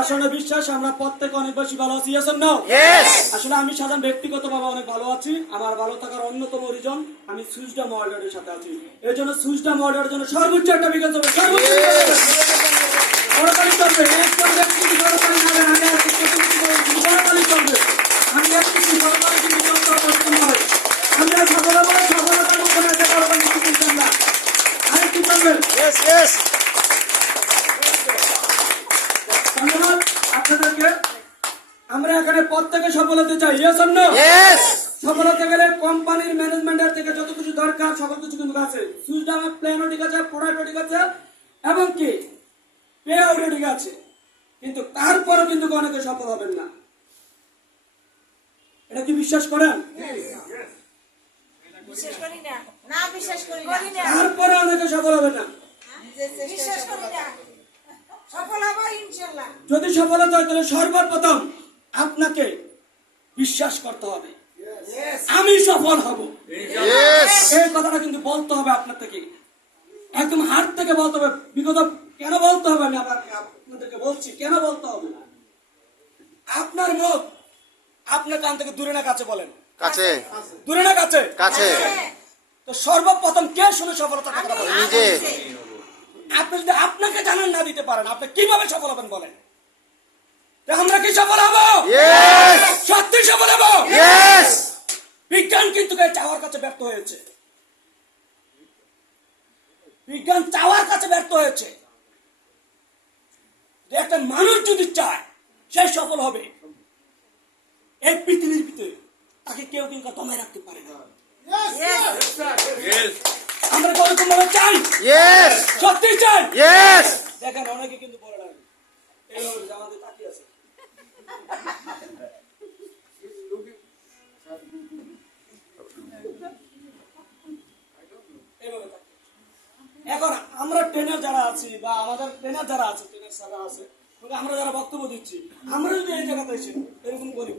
আসলে বিশ্বাস আমরা প্রত্যেকে অনেক বেশি ভালো আছি। আসলে আমি সাধারণ ব্যক্তিগতভাবে অনেক ভালো আছি। আমার ভালো থাকার অন্যতম রিজন আমি সুইচডাম ওয়ার্ল্ডের সাথে আছি। এই জন্য সুইচডাম ওয়ার্ল্ডের জন্য সর্বোচ্চ একটা বিকাশ হবে, সর্বোচ্চ চলবে। একজন ব্যক্তি সরকারি না দেন, আগে সরকারি চলবে। আমি একটি সরকারি কিন্তু পরিবর্তন হয়। আমরা সফলতার মধ্যে একটা সরকারি কিন্তু না আরেকটি চলবে। ধন্যবাদ আপনাদেরকে। আমরা এখানে প্রত্যেকে সফল হতে চাই। সফল হতে গেলে কোম্পানির ম্যানেজমেন্টের থেকে যত কিছু দরকার সকল কিছু কিন্তু আছে। সুইচডামের প্ল্যানও ঠিক আছে, প্রোডাক্টও ঠিক আছে, এবং কি পে আউটও ঠিক আছে, কিন্তু তারপরও কিন্তু অনেকে সফল হবেন না। এটা কি বিশ্বাস করেন? তারপরে অনেকে সফল হবে না। যদি সফল হতে হয় তাহলে সর্বপ্রথম আপনাকে বিশ্বাস করতে হবে আমি সফল হব। এই কথাটা কিন্তু বলতে হবে আপনার থেকে, একদম হাত থেকে বলতে হবে। বিগত কেন বলতে হবে? আমি আবার আপনাদেরকে বলছি কেন বলতে হবে। আপনার মুখ আপনার কান থেকে দূরে না কাছে বলেন? কাছে। দূরে না কাছে? কাছে। তো সর্বপ্রথম কে শুনে সফলতা কথা বলেন? নিজে। আপনি যদি আপনাকে জানান না দিতে পারেন আপনি কিভাবে সফল হবেন বলেন? আমরা কি সফল হব? সত্যি সফল হব। বিজ্ঞান কিন্তু চাওয়ার কাছে ব্যর্থ হয়েছে। বিজ্ঞান চাওয়ার কাছে ব্যর্থ হয়েছে। একটা মানুষ যদি চায় সে সফল হবে, এই পৃথিবীর ভিতরে তাকে কেউ কিন্তু দমায় রাখতে পারে না। আমরা কোন চাই? সত্যি চাই। দেখেন অনেকে কিন্তু বলে না এইভাবে আমাদের তাকিয়ে আছে। এখন আমরা ট্রেনার যারা আছি বা আমাদের ট্রেনার যারা আছে, ট্রেনার যারা আছে, আমরা যারা বক্তব্য দিচ্ছি, আমরা যদি এই জায়গাতে এসে এরকম করি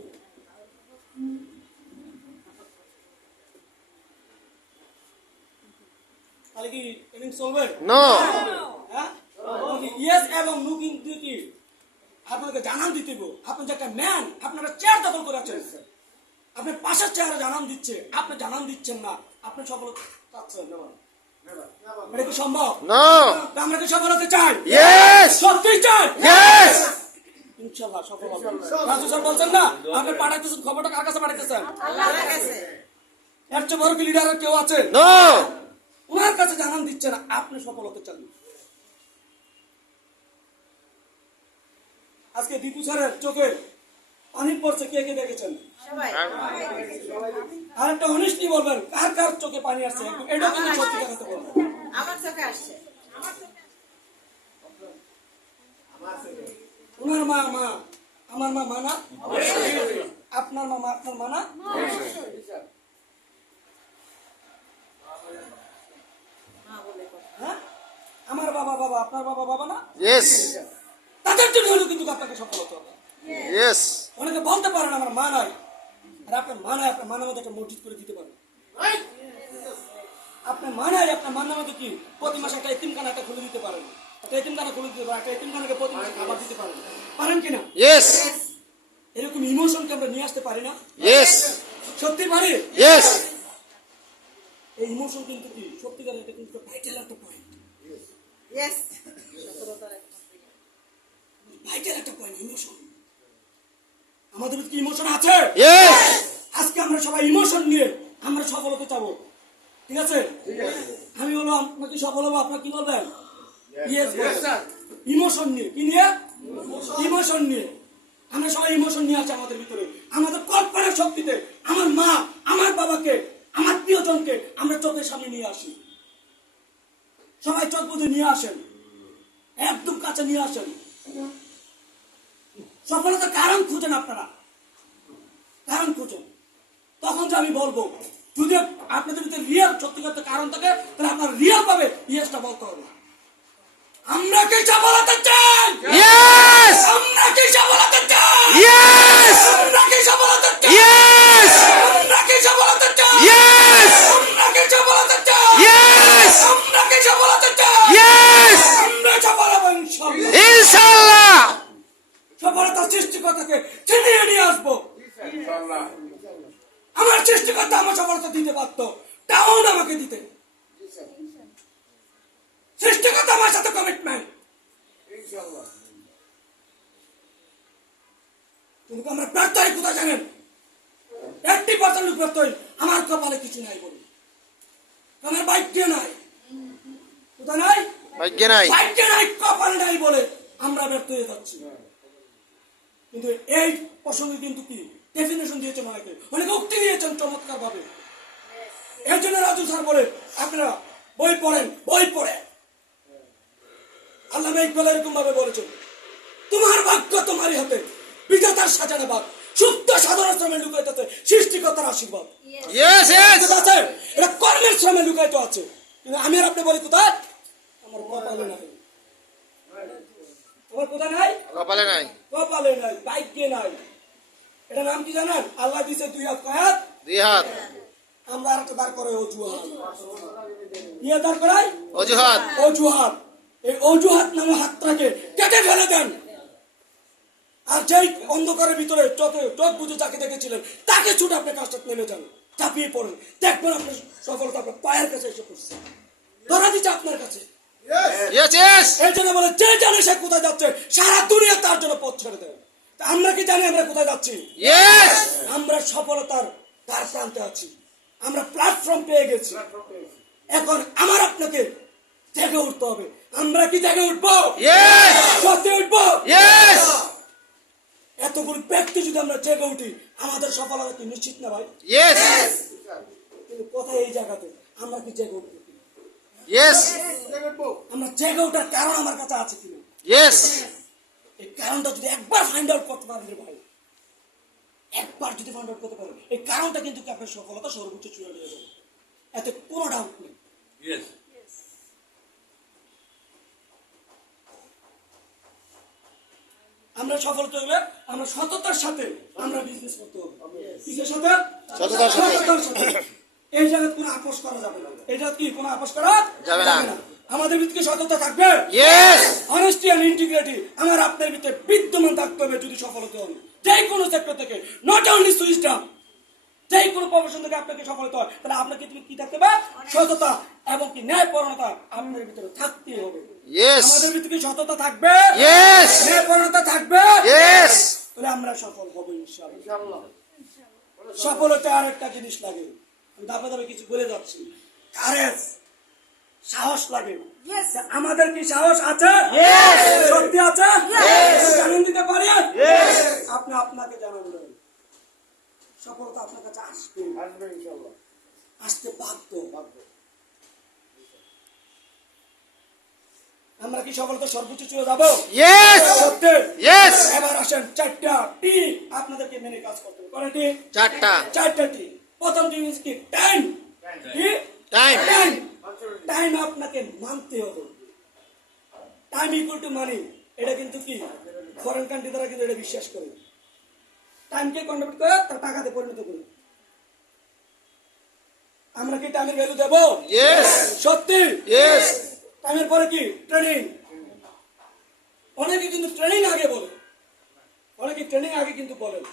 তাহলে কি ট্রেনিং চলবে? হ্যাঁ, ইয়েস এবং নো কিন্তু কি আপনাকে জানান দিতে হবে। আপনি যে একটা ম্যান, আপনারা চেয়ার দখল করে আছেন, আপনি পাশের চেয়ারে জানান দিচ্ছে, আপনি জানান দিচ্ছেন না, আপনি সফল চাচ্ছেন না। এটা কি সম্ভব? আমরা কি সফল হতে চাই? সত্যি চাই। ইনশাআল্লাহ সফল হবে। রাজু স্যার বলছেন না আপনি পাঠাইতেছেন, খবরটা কার কাছে পাঠাইতেছেন? আল্লাহর কাছে। এর চেয়ে বড় কি লিডার কেউ আছে? ওনার কাছে জানান দিচ্ছেন, আপনি সফল হতে চান। আজকে দীপু স্যারের চোখে পানি পড়ছে, কে কে দেখেছেন? আর একটা অনেস্টলি বলবেন কার কার চোখে পানি আসছে, এটা কিন্তু সত্যি কথা বলবেন। আমার চোখে আসছে। ওনার মা আমার মা মানা, আপনার মা আপনার মানা। হ্যাঁ, আমার বাবা আপনার বাবা না। তাদের জন্য হলো কিন্তু আপনাকে সফল হতে হবে। অনেকে বলতে পারেন আমার মা নাই, আর আপনার মা নাই, আপনার মানের মধ্যে একটা মসজিদ করে দিতে পারেন। আপনার মা নাই, আপনার মানের মধ্যে কি প্রতি মাসে একটা এতিমখানা একটা খুলে দিতে পারেন, একটা এতিমখানা খুলে দিতে পারেন, একটা এতিমখানাকে প্রতি মাসে খাবার দিতে পারেন, পারেন কিনা? এরকম ইমোশনকে আমরা নিয়ে আসতে পারি না? সত্যি পারি। এই ইমোশন কিন্তু কি সত্যিকারের এটা কিন্তু ভাইটাল একটা পয়েন্ট। ভাইটাল একটা পয়েন্ট ইমোশন। আমাদের কি ইমোশন আছে? আজকে আমরা সবাই ইমোশন নিয়ে আমরা সফল হতে চাবো। ঠিক আছে, আমি বলবো আপনাকে সফল হবো, আপনার কি বলবেন? ইমোশন নিয়ে। কি নিয়ে? ইমোশন নিয়ে। আমরা সবাই ইমোশন নিয়ে আছি আমাদের ভিতরে, আমাদের কল্পনার শক্তিতে আমার মা আমার বাবাকে আমার প্রিয়জনকে আমরা চোখের সামনে নিয়ে আসি। সবাই চোখ বুঝে নিয়ে আসেন, একদম কাছে নিয়ে আসেন। সফলতার কারণ খুঁজেন, আপনারা কারণ খুঁজেন। তখন যে আমি বলবো যদি আপনাদের ভিতরে রিয়েল সত্যিকার কারণ থাকে তাহলে আপনার রিয়েল ভাবে ইয়েসটা বলতে হবে। আমরা কি সফলতা চাই? আমরা কি সফলতা চাই? আমরা কি সফলতা চাই? আমরা কি সফলতা চাই? আমরা কি সফলতা চাই? আমরা কি সফলতা চাই? আমরা সফল হব ইনশাআল্লাহ। সফলতাকে ছিনিয়ে নিয়ে আসবো। আমার সৃষ্টিকর্তা আমার সফলতা দিতে পারতো, তাও না আমাকে দিতে। সৃষ্টিকর্তা আমার সাথে কমিটমেন্ট, কিন্তু আমরা ব্যর্থ হই কোথায় জানেন? 80% লোক ব্যর্থ হই আমার কপালে কিছু নাই বলে, আমার ভাগ্যে নাই। কোথায় নাই? ভাগ্যে নাই। ভাগ্যে নাই, কপালে নাই বলে আমরা ব্যর্থ হয়ে যাচ্ছি। কিন্তু এই প্রসঙ্গে কিন্তু কি ডেফিনেশন দিয়েছেন অনেকে উক্তি দিয়েছেন চমৎকার ভাবে। এই জন্য রাজু স্যার বলে আপনারা বই পড়েন, বই পড়ে আল্লামা ইকবাল এরকম ভাবে বলেছেন, তোমার ভাগ্য তোমারই হাতে, বিধাতার সাজানো ভাগ, শুদ্ধ সাধারণ শ্রমে লুকাইতে সৃষ্টিকর্তার আশীর্বাদ। এটা কর্মের শ্রমে লুকাইতে আছে, কিন্তু আমি আর আপনি বলি কোথায়? আমার কপালে নাই। আমার কোথায় নাই? কপালে নাই। কপালে নাই, ভাগ্যে নাই। এটা নাম কি জানেন? আল্লাহ দিছে দুই হাত, কয় হাত? দুই হাত। আমরা আর একটা দাঁড় করে অজুহাত। কি দাঁড় করাই? অজুহাত। অজুহাত। এই অজুহাত নামে হাতটাকে কেটে ফেলে দেন। আর যেই অন্ধকারের ভিতরে চোখ বুঝে যাকে দেখেছিলেন তাকে ছুটে আপনি কাজটা নেমে যান, চাপিয়ে পড়েন, দেখবেন আপনার সফলতা আপনার পায়ের কাছে এসে পড়ছে, ধরা দিচ্ছে আপনার কাছে। এই জন্য বলে যে জানে সে কোথায় যাচ্ছে, সারা দুনিয়া তার জন্য পথ ছেড়ে দেয়। আমরা কি জানি আমরা কোথায় যাচ্ছি? আমরা সফলতার দ্বার প্রান্তে আছি, আমরা প্ল্যাটফর্ম পেয়ে গেছি। এখন আমার আপনাকে জেগে উঠতে হবে। আমরা কি জেগে উঠবো? সত্যি উঠবো? এতগুলো ব্যক্তি যদি আমরা জেগে উঠি আমাদের সফলতা কি নিশ্চিত না ভাই? কিন্তু কোথায় এই জায়গাতে আমরা কি জেগে উঠবো? আমরা জেগে ওঠার কারণ আমার কাছে আছে কিনা? এই কারণটা যদি একবার ফাইন্ড আউট করতে পারেন ভাই, একবার যদি ফাইন্ড আউট করতে পারেন, এই কারণটা কিন্তু আপনার সফলতা সর্বোচ্চ চূড়া নিয়ে যাবে, এতে কোনো ডাউট নেই। আমরা সফলতা হলে আমরা সততার সাথে আমরা বিজনেস করতে হবে। কিসের সাথে? সততার সাথে। এই জায়গায় কোনো আপোষ করা যাবে না। এই জায়গায় কি কোনো আপোষ করা যাবে না। আমাদের ভিতরে সততা থাকবে, অনেস্টি এন্ড ইন্টিগ্রিটি আমার আপনার ভিতরে বিদ্যমান থাকতে হবে যদি সফল হতে হবে। যে কোনো সেক্টর থেকে, নট অনলি সুইচটা, যে কোনো প্রফেশন থেকে আপনাকে সফল হতে হয়, তাহলে আপনাকে কি থাকতে হবে? সততা এবং কি ন্যায়পরায়ণতা আপনার ভিতরে থাকতে হবে। আমাদের ভিতরে সততা থাকবে, ন্যায়পরায়ণতা থাকবে, তাহলে আমরা সফল হবো ইনশাআল্লাহ। সফল হতে আর একটা জিনিস লাগে, আমি ধাপে ধাপে কিছু বলে যাচ্ছি। কারেজ, সাহস লাগে। আমাদের কি সাহস আছে? শক্তি আছে? জানান দিতে পারি? আপনি আপনাকে জানাবেন, সফলতা আপনার কাছে আসবে, আসতে বাধ্য। আমরা কি সফলতা সর্বোচ্চ চলে যাবো? এবার আসেন 4টা টি আপনাদেরকে মেনে কাজ করতে হবে। কয়টা টি? 4টা টি। প্রথম জিনিস কি? টাইম। টাইম আপনাকে মানতে হবে। টাইম ইকুয়াল টু মানি, এটা কিন্তু কি ফরেন কান্ট্রি তারা কিন্তু এটা বিশ্বাস করে। টাইমকে কনভার্ট করে তার টাকাতে পরিণত করে। আমরা কি টাইমের ভ্যালু দেব? সত্যি? টাইমের পরে কি? ট্রেনিং। অনেকে কিন্তু ট্রেনিং আগে বলে, অনেকে ট্রেনিং আগে কিন্তু বলেন,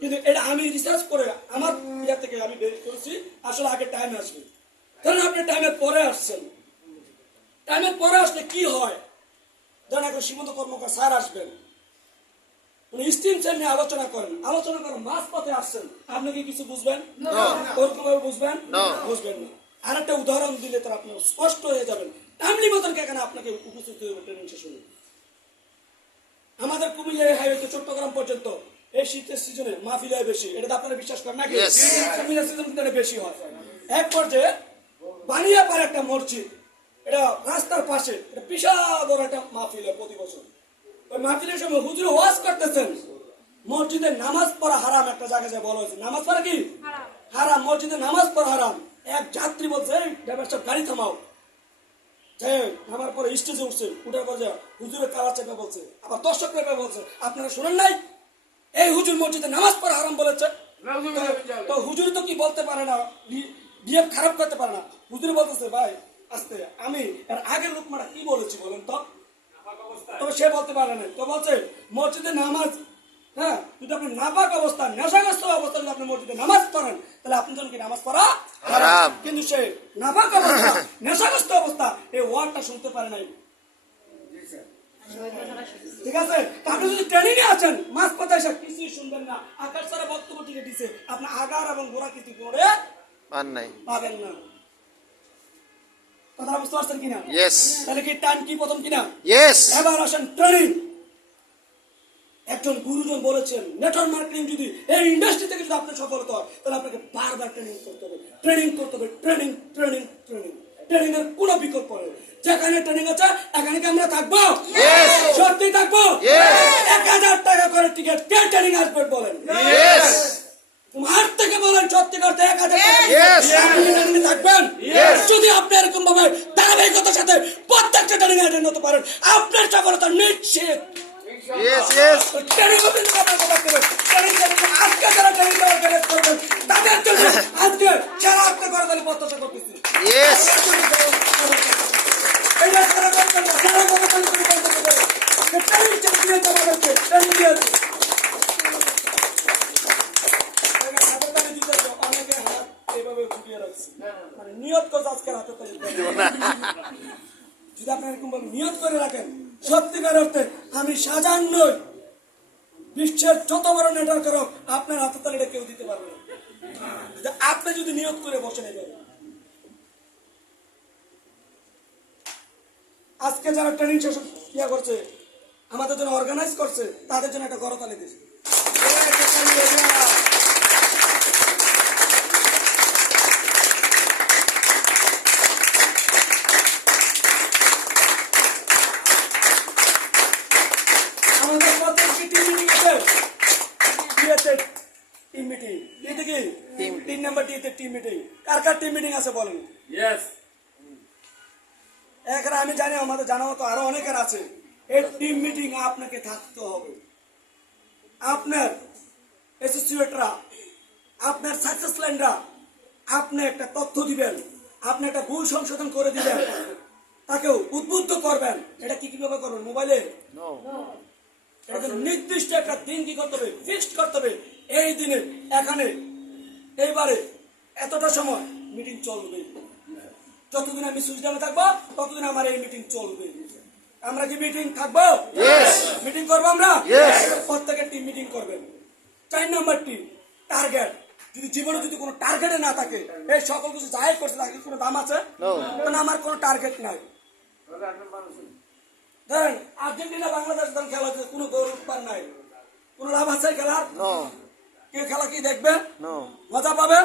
কিন্তু এটা আমি রিসার্চ করে আমার ইয়া থেকে আমি বের করেছি আসলে আগে টাইম আসবে। কারণ আপনি টাইমের পরে আসছেন, টাইমের পরে আসলে কি হয়? ধরেন এখন সীমন্ত কর্মকার স্যার আসবেন, উনি স্টিম সেল নিয়ে আলোচনা করেন মাঝ পথে আসছেন, আপনি কি কিছু বুঝবেন? ওরকম ভাবে বুঝবেন? বুঝবেন না। আর একটা উদাহরণ দিলে তার আপনি স্পষ্ট হয়ে যাবেন টাইমলি মতন কেন আপনাকে উপস্থিত হয়ে ট্রেনিং শেষ হলো। আমাদের কুমিল্লা হাইওয়ে থেকে চট্টগ্রাম পর্যন্ত এই শীতের সিজনে মাহফিল হয় বেশি, এটা আপনারা বিশ্বাস করেন নাকি? কুমিল্লা সিজন কিন্তু বেশি হয়। এক পর্যায়ে বানিয়াপাড়া একটা মসজিদ, এটা রাস্তার পাশে, এটা বিশাল বড় একটা মাহফিল হয় প্রতি বছর। ওই মাহফিলের সময় হুজুর ওয়াজ করতেছেন, মসজিদে নামাজ পড়া হারাম একটা জায়গায় যা বলা হয়েছে। নামাজ পড়া কি হারাম? মসজিদে নামাজ পড়া হারাম। এক যাত্রী বলছে, ড্রাইভার সাহেব গাড়ি থামাও। আমার পরে স্টেজে উঠছে, উঠার পর হুজুরের কালা চেপে বলছে, আবার দর্শক চেপে বলছে, আপনারা শুনেন নাই এই হুজুর মসজিদে নামাজ পড়া হারাম বলেছে? তো হুজুর তো কি বলতে পারে না, বিহেভ খারাপ করতে পারে না। হুজুর বলতেছে, ভাই আস্তে, আমি এর আগের লোকমাটা কি বলেছি বলেন তো? তবে সে বলতে পারে না, তো বলছে মসজিদে নামাজ হ্যাঁ, যদি আপনি নাপাক অবস্থা, নেশাগ্রস্ত অবস্থা যদি আপনি মসজিদে নামাজ পড়েন, তাহলে আপনার জন্য কি নামাজ পড়া হারাম। কিন্তু সে নাপাক অবস্থা, নেশাগ্রস্ত অবস্থা এই ওয়ার্ডটা শুনতে পারে নাই। ঠিক আছে, আপনি যদি ট্রেনিং এ আছেন, মাঝ পথে এসে কিছুই শুনবেন না, আকাশ ছাড়া বক্তব্য টিকে দিছে, আপনার আগার এবং গোড়া কিছু করে পাবেন না। কথা বুঝতে পারছেন কিনা? তাহলে কি টাইম কি প্রথম কিনা? এবার আসেন ট্রেনিং। একজন গুরুজন বলেছেন, নেটওয়ার্ক মার্কেটিং যদি এই ইন্ডাস্ট্রি থেকে যদি আপনি সফল হতে হয়, তাহলে আপনাকে বারবার ট্রেনিং করতে হবে, ট্রেনিং করতে হবে, ট্রেনিং ট্রেনিং ট্রেনিং। ট্রেনিং এর কোনো বিকল্প নেই। যেখানে ট্রেনিং আছে এখানে কি আমরা থাকবো? সত্যি থাকবো? 1000 টাকা করে টিকিট, কে ট্রেনিং আসবে বলেন? তোমার থেকে বলেন, সত্যি করতে 1000 টাকা থাকবেন? যদি আপনি এরকম ভাবে ধারাবাহিকতার সাথে প্রত্যেকটা ট্রেনিং অ্যাটেন্ড হতে পারেন, আপনার সফলতা নিশ্চিত। আজকে যারা ট্রেনিং দেওয়ার ম্যানেজ করবেন, তাদের জন্য আজকে যারা আপনি করে তাহলে প্রত্যাশা করতেছি। নিয়ত করছে আজকের হাতে যদি আপনি এরকম নিয়ত করে রাখেন, সত্যিকার অর্থে আমি সাজান নই, বিশ্বের যত বড় নেটওয়ার্ক হোক আপনার হাতে তালিটা কেউ দিতে পারবে না। আপনি যদি নিয়ত করে বসে নেবেন। আজকে যারা ট্রেনিং সেশন ইয়া করছে, আমাদের জন্য অর্গানাইজ করছে, তাদের জন্য একটা করতালি দিয়েছে। আমাদের প্রত্যেকটি টিম মিটিং আছে, টিম মিটিং, এতে কি 3 নাম্বার টিতে টিম মিটিং। কার কার টিম মিটিং আছে বলেন? এখানে আমি জানি, আমাদের জানা মতো আরো অনেকের আছে। এই টিম মিটিং আপনাকে থাকতে হবে। আপনার অ্যাসোসিয়েটরা, আপনার সাকসেস লাইনরা আপনি একটা তথ্য দিবেন, আপনি একটা ভুল সংশোধন করে দিবেন, তাকেও উদ্বুদ্ধ করবেন। এটা কি কিভাবে করবেন? মোবাইলে এটা নির্দিষ্ট একটা দিন কি করতে হবে, ফিক্সড করতে হবে। এই দিনে এখানে এইবারে এতটা সময় মিটিং চলবে। যতদিন আমি সুইচডাউনে থাকবো ততদিন আমার এই মিটিং চলবে। আমরা কি মিটিং থাকবো? মিটিং করবো আমরা? প্রত্যেকের টিম মিটিং করবেন। 4 নাম্বার টিম টার্গেট। যদি জীবনে যদি কোনো টার্গেটে না থাকে, এই সকল কিছু যাই করছে তাকে কোনো দাম আছে? কারণ আমার কোনো টার্গেট নাই। ধরেন আর্জেন্টিনা বাংলাদেশ দল খেলা হচ্ছে, কোনো গৌরব পান নাই, কোনো লাভ আছে খেলার? কেউ খেলা কি দেখবে? মজা পাবে?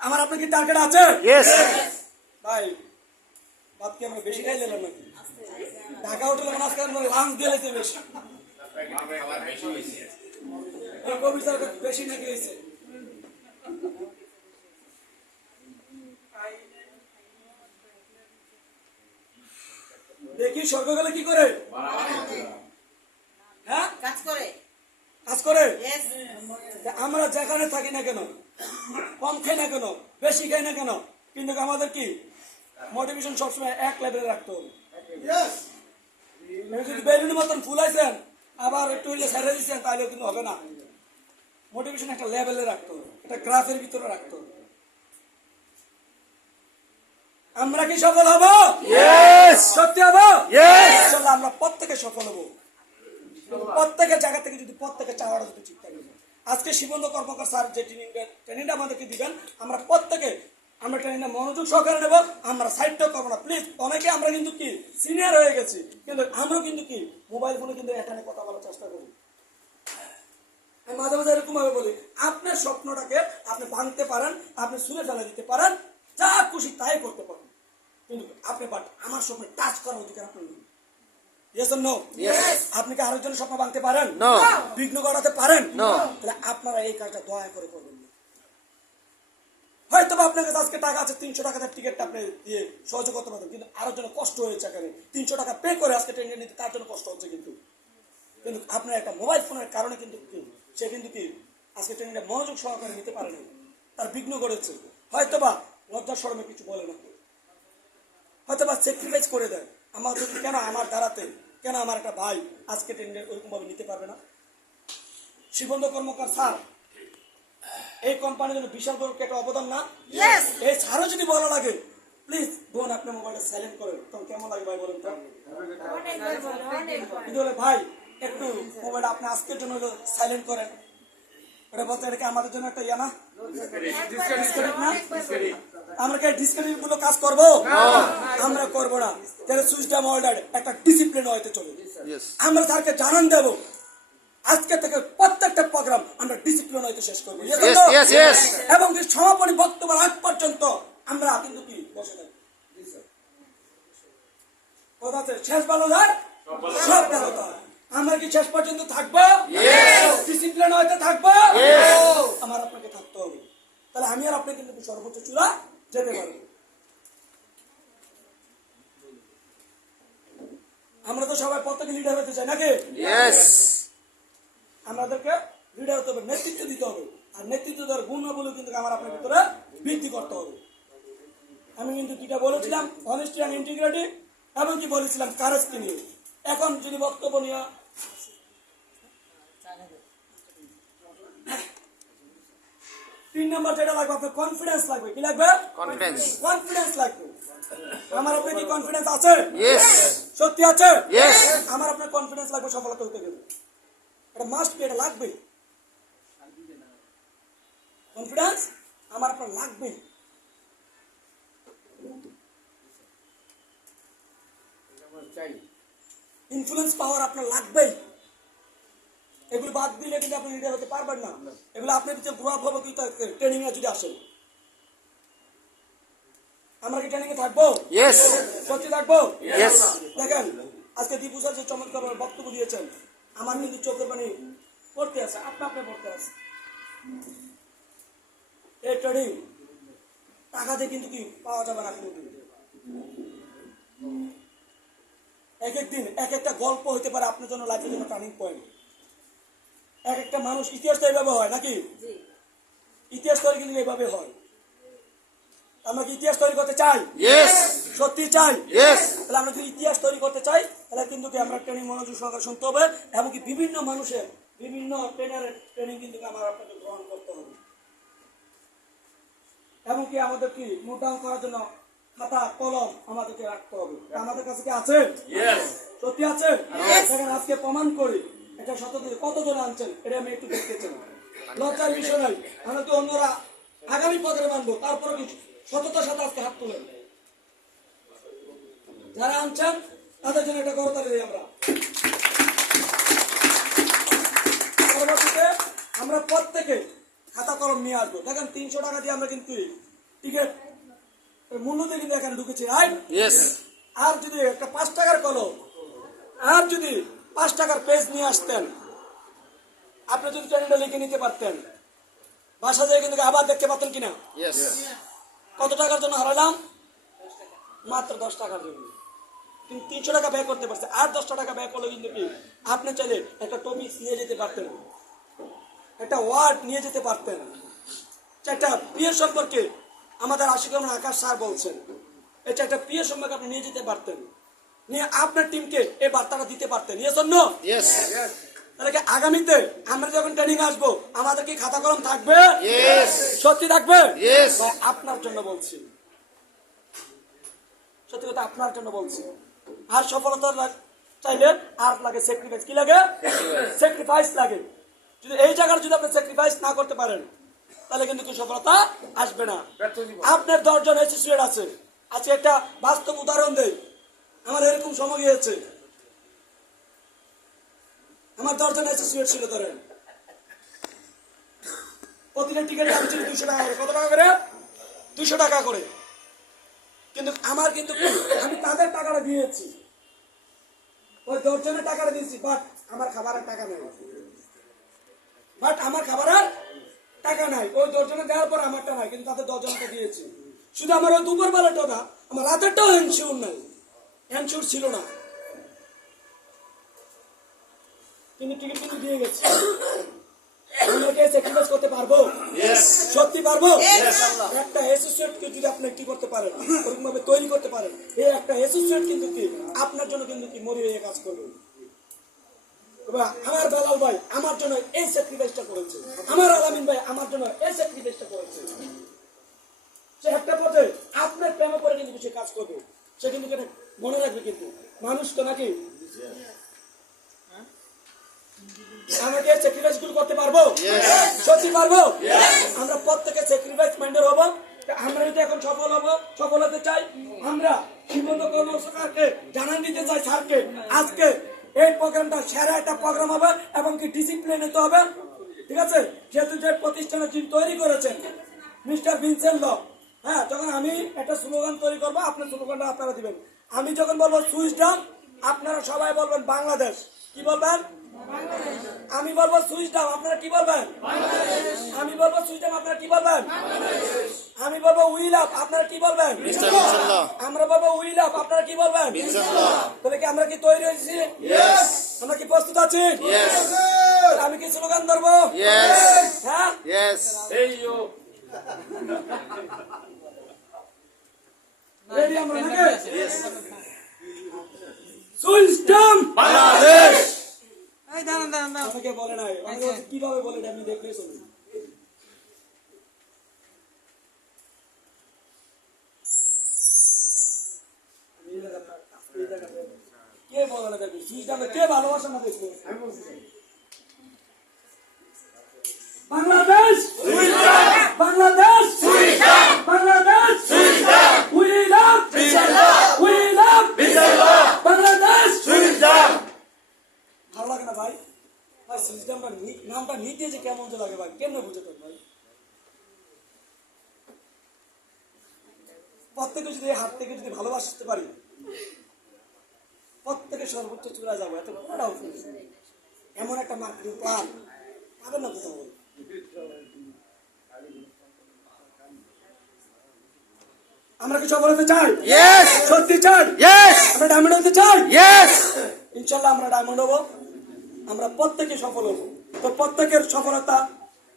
আমার আপনার কি টার্গেট আছে? ভাই ভাত কি আমরা বেশি খাই দিলাম নাকি? ঢাকা হোটেলে মানে আজকে লাঞ্চ দিয়ে লাগছে বেশি, বেশি নাকি হয়েছে? দেখি স্বর্গ গেলে কি করে? হ্যাঁ, কাজ করে। আমরা যেখানে থাকি না কেন, কম খাই না কেন, বেশি খাই না কেন, কিন্তু আমাদের কি মোটিভেশন সবসময় এক লেভেলে রাখতে হবে। যদি বেলুনের মতন ফুলাইছেন আবার একটু ছেড়ে দিচ্ছেন, তাহলে কিন্তু হবে না। মোটিভেশন একটা লেভেলে রাখতে হবে, একটা গ্রাফের ভিতরে রাখতে হবে। আমরা কি সফল হব? সত্যি হব? আমরা প্রত্যেকে সফল হব। প্রত্যেকের জায়গা থেকে যদি প্রত্যেকের চাওয়াটা যদি ঠিক থাকে। আজকে শিবন্ত কর্মকার স্যার যে ট্রেনিংটা আমাদেরকে দিবেন, আমরা প্রত্যেকে আমরা ট্রেনিংটা মনোযোগ সহকারে নেব। আমরা সাইডটা করবো না প্লিজ। অনেকে আমরা কিন্তু কি সিনিয়র হয়ে গেছি, কিন্তু আমরা কিন্তু কি মোবাইল ফোনে কিন্তু এখানে কথা বলার চেষ্টা করি। মাঝে মাঝে এরকম ভাবে বলি, আপনার স্বপ্নটাকে আপনি ভাঙতে পারেন, আপনি ছুঁড়ে ফেলে দিতে পারেন, যা খুশি তাই করতে পারেন, কিন্তু আপনি আমার স্বপ্ন টাচ করার অধিকার আপনার নেই। আপনি কি আরেকজনের স্বপ্ন ভাঙতে পারেন? বিঘ্ন ঘটাতে পারেন? তাহলে আপনারা এই কাজটা দয়া করে করবেন। হয়তো আপনার কাছে আজকে টাকা আছে, 300 টাকার টিকিটটা আপনি দিয়ে সহযোগ করতে পারেন, কিন্তু আরো জন্য কষ্ট হয়েছে। এখানে 300 টাকা পে করে আজকে ট্রেন নিতে, তার জন্য কষ্ট হচ্ছে। কিন্তু আপনার একটা মোবাইল ফোনের কারণে কিন্তু সে কিন্তু কি আজকে ট্রেনটা মনোযোগ সহকারে নিতে পারে না, তার বিঘ্ন ঘটেছে। হয়তোবা লজ্জার শরমে কিছু বলে না, হয়তোবা স্যাক্রিফাইস করে দেয়। আমার যদি কেন আমার দ্বারাতে কেন আমার একটা ভাই আজকে ট্রেন্ডে ওইরকম ভাবে নিতে পারবে না? শিবন্দ কর্মকার স্যার এই কোম্পানির জন্য বিশাল বড় একটা অবদান না? এই স্যারও যদি বলা লাগে প্লিজ বোন আপনি মোবাইলটা সাইলেন্ট করেন, তখন কেমন লাগে ভাই বলেন তো? কিন্তু বলে ভাই একটু মোবাইলটা আপনি আজকের জন্য সাইলেন্ট করেন, ওটা বলতে এটা কি আমাদের জন্য একটা ইয়া না? ডিসক্রেডিট না? আমরা কি ডিসক্রেডিট গুলো কাজ করবো? আমরা করবো না। তাহলে সুইচটা মোবাইলটা একটা ডিসিপ্লিন হইতে চলে। আমরা স্যারকে জানান দেবো আজকে থেকে প্রত্যেকটা প্রোগ্রাম আমরা ডিসিপ্লিন হইতে শেষ করবো এবং সমাপনী বক্তব্য আগ পর্যন্ত আমরা কিন্তু কি বসে থাকবো। কথা আছে শেষ ভালো যায় সব ভালো হয়। আমরা কি শেষ পর্যন্ত থাকবো? ডিসিপ্লিন হইতে থাকবো। আমার আপনাকে থাকতে হবে, তাহলে আমি আর আপনি কিন্তু সর্বোচ্চ চূড়া যেতে পারবো। আমরা তো সবাই প্রত্যেকে লিডার হতে চাই নাকি? আমাদেরকে লিডার হতে হবে, নেতৃত্ব দিতে হবে, আর নেতৃত্ব দেওয়ার গুণাবলী কিন্তু আমার আপনার ভিতরে বৃদ্ধি করতে হবে। আমি কিন্তু দুইটা বলেছিলাম, অনেস্টি এন্ড ইন্টিগ্রিটি, এমনকি বলেছিলাম কারেজকে নিয়ে। এখন যদি বক্তব্য নিয়ে 3 নাম্বার যেটা লাগবে আপনার কনফিডেন্স লাগবে। কি লাগবে? কনফিডেন্স লাগবে। আমার আপনার কি কনফিডেন্স আছে? সত্যি আছে? আমার আপনার কনফিডেন্স লাগবে সফলতা হতে গেলে। এটা মাস্ট বি, এটা লাগবে। কনফিডেন্স আমার আপনার লাগবে। ইনফ্লুয়েন্স পাওয়ার আপনার লাগবেই। এগুলো বাদ দিলে কিন্তু আপনি লিডার হতে পারবেন না। এগুলো আপনার ভিতরে গ্রো আপ হবে কিন্তু ট্রেনিং এ যদি আসেন। আমরা কি ট্রেনিং এ থাকবো? সত্যি থাকবো? দেখেন আজকে দীপু স্যার যে চমৎকার বক্তব্য দিয়েছেন, আমার কিন্তু চোখের পানি পড়তে আছে, আপনি পড়তে আছে। এই ট্রেনিং টাকা দিয়ে কিন্তু কি পাওয়া যাবে না। কিন্তু এক এক দিন এক একটা গল্প হইতে পারে আপনার জন্য, লাইফের জন্য টার্নিং পয়েন্ট। এক একটা মানুষ ইতিহাস তো এইভাবে হয় নাকি? ইতিহাস তৈরি কিন্তু এইভাবে হয়। আমরা কি ইতিহাস তৈরি করতে চাই? সত্যি চাই? তাহলে আমরা যদি ইতিহাস তৈরি করতে চাই তাহলে কিন্তু আমরা ট্রেনিং মনোযোগ সহকারে শুনতে হবে, এমনকি বিভিন্ন মানুষের বিভিন্ন ট্রেনারের ট্রেনিং কিন্তু আমার আপনাকে গ্রহণ করতে হবে। এমনকি আমাদের কি নোট ডাউন করার জন্য খাতা কলম আমাদেরকে রাখতে হবে। আমাদের কাছে কি আছে? সত্যি আছে? দেখেন আজকে প্রমাণ করি এটা সততা কতজন আনছেন, এটা আমি একটু দেখতে চাই। লজ্জার বিষয় নয়, আমরা তো অন্যরা আগামী পদে মানবো, তারপরে কি সততার সাথে আজকে হাত তোলেন। যারা আনছেন তাদের জন্য এটা করতালি দিই আমরা। পরবর্তীতে আমরা প্রত্যেকে খাতা কলম নিয়ে আসবো। দেখেন 300 টাকা দিয়ে আমরা কিন্তু টিকিট মূল্য দিয়ে কিন্তু এখানে ঢুকেছি, রাইট? আর যদি একটা 5 টাকার কলম আর যদি 5 টাকার পেজ নিয়ে আসতেন, আপনি যদি ট্রেনটা লিখে নিতে পারতেন, বাসা যায় কিন্তু আবার দেখতে পারতেন কিনা? কত টাকার জন্য হারালাম? মাত্র 10 টাকার জন্য। কিন্তু 300 টাকা ব্যয় করতে পারছে, আর 10 টাকা ব্যয় করলে কিন্তু কি আপনি চাইলে একটা টপিক নিয়ে যেতে পারতেন, একটা ওয়ার্ড নিয়ে যেতে পারতেন। একটা বিয়ের সম্পর্কে আমাদের আশিক রহমান আকাশ স্যার বলছেন, এটা একটা বিয়ের সম্পর্কে আপনি নিয়ে যেতে পারতেন, নিয়ে আপনার টিমকে এই বার্তাটা দিতে পারতেন। তাহলে কি আগামীতে আমরা যখন ট্রেনিং আসবো আমাদের কি খাতা কলম থাকবে? সত্যি থাকবে? আপনার জন্য বলছি, সত্যি কথা আপনার জন্য বলছি। আর সফলতা চাইলে আর লাগে স্যাক্রিফাইস। কি লাগে? স্যাক্রিফাইস লাগে। যদি এই জায়গার যদি আপনি স্যাক্রিফাইস না করতে পারেন তাহলে কিন্তু সফলতা আসবে না। আপনার 10 জন অ্যাসোসিয়েট আছে, আজকে একটা বাস্তব উদাহরণ দেই। আমার এরকম সময় হয়েছে, আমার 10 জন অ্যাসোসিয়েট ছিল, ধরেন প্রতিটা টিকিটের দাম ছিল 200 টাকা করে। কত টাকা করে? 200 টাকা করে। কিন্তু আমার কিন্তু আমি তাদের টাকাটা দিয়েছি, ওই 10 জনের টাকাটা দিয়েছি, বাট আমার খাবারের টাকা নেই। ওই 10 জনের দেওয়ার পর আমারটা নাই, কিন্তু তাদের 10 জনকে দিয়েছি। শুধু আমার ওই দুপুর বেলাটা না, আমার রাতেরটাও এনশিওর নাই, এনশিওর ছিল না, কিন্তু টিকিট কিন্তু দিয়ে গেছি। আমরা কি স্যাক্রিফাইস করতে পারবো? সত্যি পারবো? একটা অ্যাসোসিয়েটকে যদি আপনি কি করতে পারেন, ওরকম ভাবে তৈরি করতে পারেন, এই একটা অ্যাসোসিয়েট কিন্তু কি আপনার জন্য কিন্তু কি মরি হয়ে কাজ করবে। আমার বেলাল ভাই আমার জন্য এই স্যাক্রিফাইসটা করেছে, আমার আলামিন ভাই আমার জন্য এই স্যাক্রিফাইসটা করেছে। সে একটা পর্যায়ে আপনার প্রেমে করে কিন্তু সে কাজ করবে, সে কিন্তু এটা মনে রাখবে। কিন্তু মানুষ তো নাকি আমাকে স্যাক্রিফাইস গুলো করতে পারবো, সত্যি পারবো। আমরা প্রত্যেকে স্যাক্রিফাইস মাইন্ডের হবো। আমরা যদি এখন সফল হতে চাই, আমরা শ্রীমন্ত কর্মসরকারকে জানান দিতে চাই স্যারকে আজকে এই প্রোগ্রামটা সেরা একটা প্রোগ্রাম হবে এবং কি ডিসিপ্লিন হতে হবে, ঠিক আছে? যেহেতু যে প্রতিষ্ঠানের যিনি তৈরি করেছেন মিস্টার ভিনসেন্ট ল, হ্যাঁ, যখন আমি একটা স্লোগান তৈরি করবো আপনার স্লোগানটা আপনারা দিবেন। আমি যখন বলবো সুইচ ডাউন আপনারা সবাই বলবেন বাংলাদেশ। কি বলবেন? আমি বলবো সুইচ ডাউন আপনারা কি বলবেন? আমি বলবো সুইচ ডাউন আপনারা কি বলবেন? আমি বলবো উইল আপ আপনারা কি বলবেন? আমরা বলবো উইল আপ আপনারা কি বলবেন? তাহলে কি আমরা কি তৈরি হয়েছি? আমরা কি প্রস্তুত আছি? আমি কি স্লোগান ধরবো? হ্যাঁ, রেডি আমরা নাকি? Switch down Bangladesh. এই দাঁড়ান দাঁড়ান দাঁড়ান, আমাকে বলে নাই কিভাবে বলে আমি দেখলে শুনুন। কে বলে না দেখবি সুইচ ডাউন কে ভালোবাসা না দেখবো? Bangladesh switch down, Bangladesh switch down, Bangladesh switch down, we love বিসমিল্লাহ, উই লাভ বিসমিল্লাহ, বাংলাদেশ সুইচ ডাউন। ভালো লাগে না ভাই? ভাই সুইচ ডাউন নামটা নিতে যে কেমন যে লাগে ভাই, কেমনে বুঝে তোর ভাই? প্রত্যেকে যদি হাত থেকে যদি ভালোবাসতে পারি, প্রত্যেকে সর্বোচ্চ চূড়া যাবো। এত বড় এমন একটা মাতৃ প্রাণ পাবেন না কোথাও। আমরা কি সফল হতে চাই? সত্যি চাই? আমরা ডায়মন্ড হতে চাই? ইনশাল্লাহ আমরা ডায়মন্ড হবো, আমরা প্রত্যেকে সফল হবো। তো প্রত্যেকের সফলতা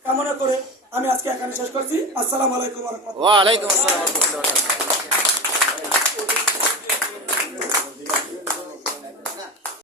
কামনা করে আমি আজকে এখানে শেষ করছি। আসসালামু আলাইকুম ওয়া রাহমাতুল্লাহ। ওয়া আলাইকুম আসসালাম ওয়া রাহমাতুল্লাহ।